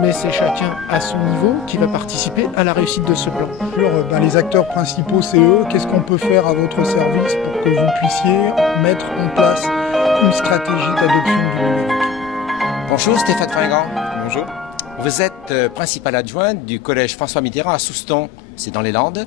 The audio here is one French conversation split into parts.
mais c'est chacun à son niveau qui va participer à la réussite de ce plan. Les acteurs principaux, c'est eux. Qu'est-ce qu'on peut faire à votre service pour que vous puissiez mettre en place une stratégie d'adoption du numérique? Bonjour Stéphane Fringant. Bonjour. Vous êtes principal adjoint du collège François Mitterrand à Souston, c'est dans les Landes,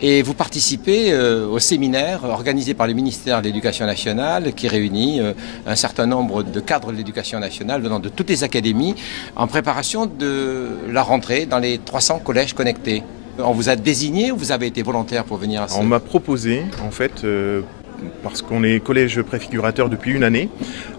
et vous participez au séminaire organisé par le ministère de l'Éducation nationale qui réunit un certain nombre de cadres de l'éducation nationale venant de toutes les académies en préparation de la rentrée dans les 300 collèges connectés. On vous a désigné ou vous avez été volontaire pour venir à ce... On m'a proposé, en fait, parce qu'on est collège préfigurateur depuis une année,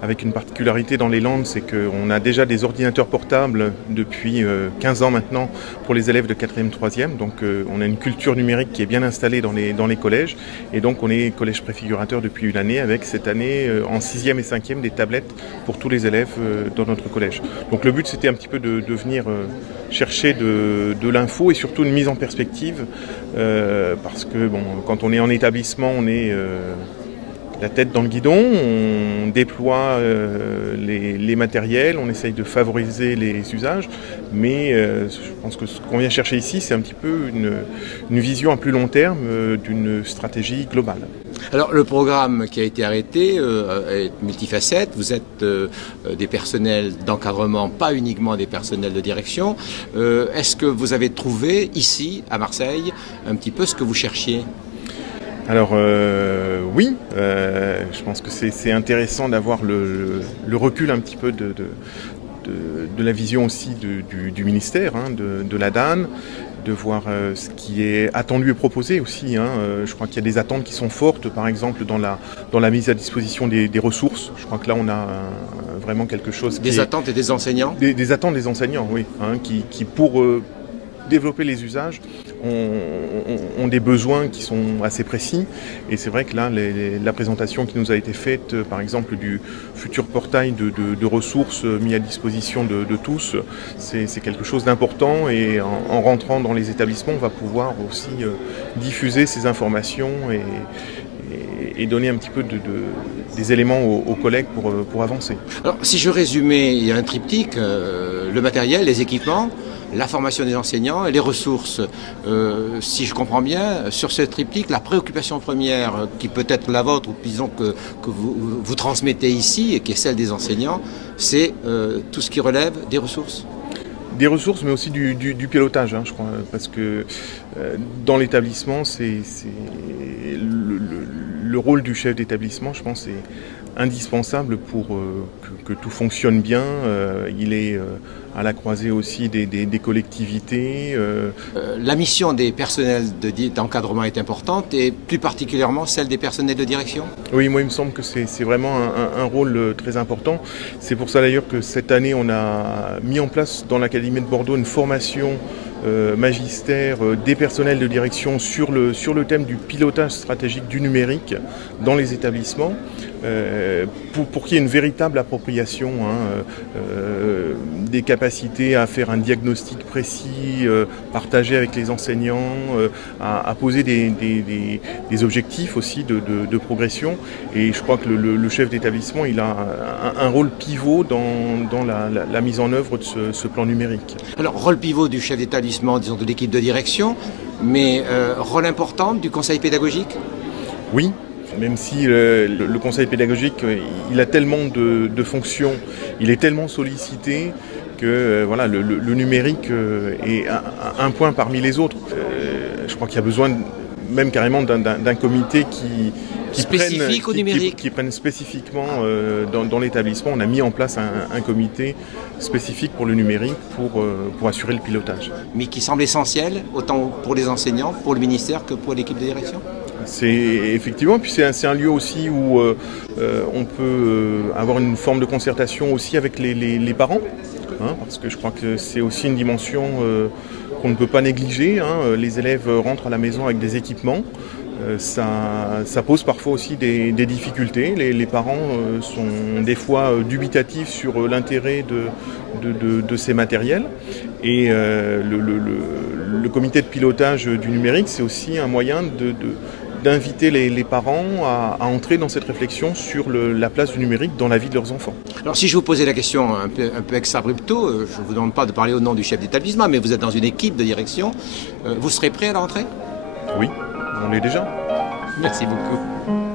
avec une particularité dans les Landes, c'est qu'on a déjà des ordinateurs portables depuis 15 ans maintenant pour les élèves de 4e, 3e, donc on a une culture numérique qui est bien installée dans les collèges, et donc on est collège préfigurateur depuis une année, avec cette année en 6e et 5e des tablettes pour tous les élèves dans notre collège. Donc le but c'était un petit peu de venir chercher de l'info et surtout une mise en perspective, parce que quand on est en établissement, on est la tête dans le guidon, on déploie les matériels, on essaye de favoriser les usages, mais je pense que ce qu'on vient chercher ici, c'est un petit peu une vision à plus long terme d'une stratégie globale. Alors le programme qui a été arrêté est multifacette, vous êtes des personnels d'encadrement, pas uniquement des personnels de direction. Est-ce que vous avez trouvé ici, à Marseille, un petit peu ce que vous cherchiez ? Alors oui, je pense que c'est intéressant d'avoir le recul un petit peu de la vision aussi du ministère, de la DAN, de voir ce qui est attendu et proposé aussi. Je crois qu'il y a des attentes qui sont fortes, par exemple dans la mise à disposition des ressources. Je crois que là on a vraiment quelque chose Des attentes et des enseignants ? Des attentes des enseignants, oui, qui pour développer les usages ont des besoins qui sont assez précis, et c'est vrai que là la présentation qui nous a été faite par exemple du futur portail de ressources mis à disposition de tous, c'est quelque chose d'important, et en rentrant dans les établissements on va pouvoir aussi diffuser ces informations et donner un petit peu des éléments aux collègues pour avancer. Alors si je résumais, il y a un triptyque, le matériel, les équipements, la formation des enseignants et les ressources. Si je comprends bien, sur ce triptyque, la préoccupation première, qui peut être la vôtre, ou disons que vous transmettez ici, et qui est celle des enseignants, c'est tout ce qui relève des ressources. Des ressources, mais aussi du pilotage, je crois, parce que dans l'établissement, c'est le rôle du chef d'établissement, je pense, est indispensable pour que tout fonctionne bien. Il est à la croisée aussi des collectivités. La mission des personnels d'encadrement est importante, et plus particulièrement celle des personnels de direction ? Oui, moi il me semble que c'est vraiment un rôle très important. C'est pour ça d'ailleurs que cette année on a mis en place dans l'Académie de Bordeaux une formation magistère des personnels de direction sur le thème du pilotage stratégique du numérique dans les établissements, pour qu'il y ait une véritable appropriation des capacités à faire un diagnostic précis, partagé avec les enseignants, à poser des objectifs aussi de progression. Et je crois que le chef d'établissement il a un rôle pivot dans la mise en œuvre de ce plan numérique. Alors, rôle pivot du chef d'établissement, disons de l'équipe de direction, mais rôle important du conseil pédagogique ? Oui. Même si le conseil pédagogique il a tellement de fonctions, il est tellement sollicité que le numérique est un point parmi les autres. Je crois qu'il y a besoin même carrément d'un comité qui prenne spécifiquement dans l'établissement. On a mis en place un comité spécifique pour le numérique pour assurer le pilotage. Mais qui semble essentiel, autant pour les enseignants, pour le ministère que pour l'équipe de direction ? C'est effectivement, puis c'est un lieu aussi où on peut avoir une forme de concertation aussi avec les parents, parce que je crois que c'est aussi une dimension qu'on ne peut pas négliger. Les élèves rentrent à la maison avec des équipements. Ça pose parfois aussi des difficultés. Les parents sont des fois dubitatifs sur l'intérêt de ces matériels. Et le comité de pilotage du numérique, c'est aussi un moyen d'inviter les parents à entrer dans cette réflexion sur la place du numérique dans la vie de leurs enfants. Alors si je vous posais la question un peu ex abrupto, je ne vous demande pas de parler au nom du chef d'établissement, mais vous êtes dans une équipe de direction, vous serez prêt à la rentrée ? Oui, on l'est déjà. Merci beaucoup.